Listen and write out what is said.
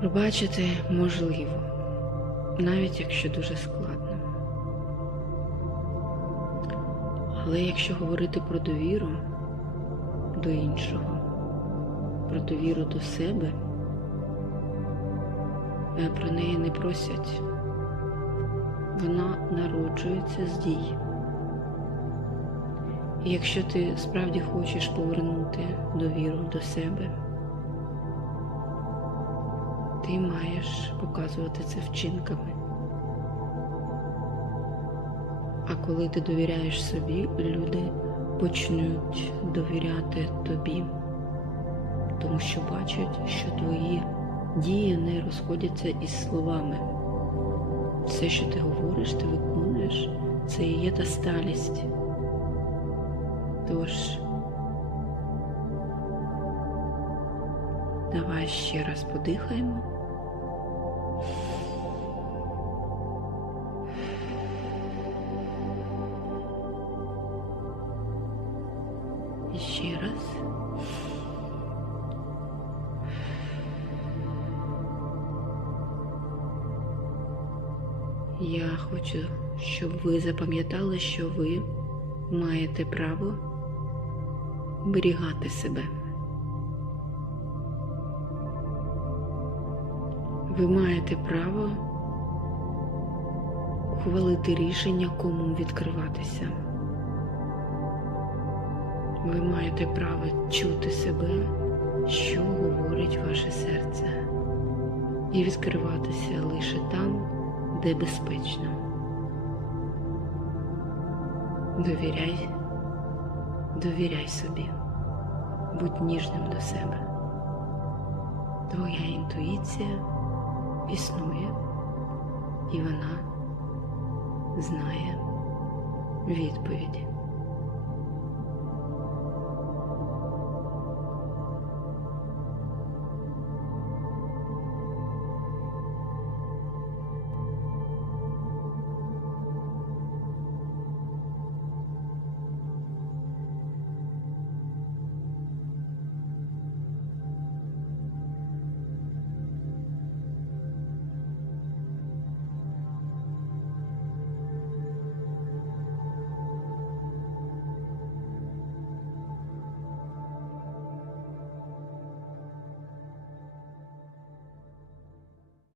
Пробачити можливо, навіть якщо дуже складно. Але якщо говорити про довіру до іншого, про довіру до себе, е, про неї не просять. Вона народжується з дій. І якщо ти справді хочеш повернути довіру до себе, ти маєш показувати це вчинками. А коли ти довіряєш собі, люди почнуть довіряти тобі, тому що бачать, що твої дії не розходяться із словами. Все, що ти говориш, ти виконуєш, це і є та сталість. Тож, давай ще раз подихаємо. І ще раз. Я хочу, щоб ви запам'ятали, що ви маєте право оберігати себе. Ви маєте право ухвалити рішення, кому відкриватися. Ви маєте право чути себе, що говорить ваше серце, і відкриватися лише там, де безпечно. Довіряй, довіряй собі, будь ніжним до себе. Твоя інтуїція існує, і вона знає відповіді.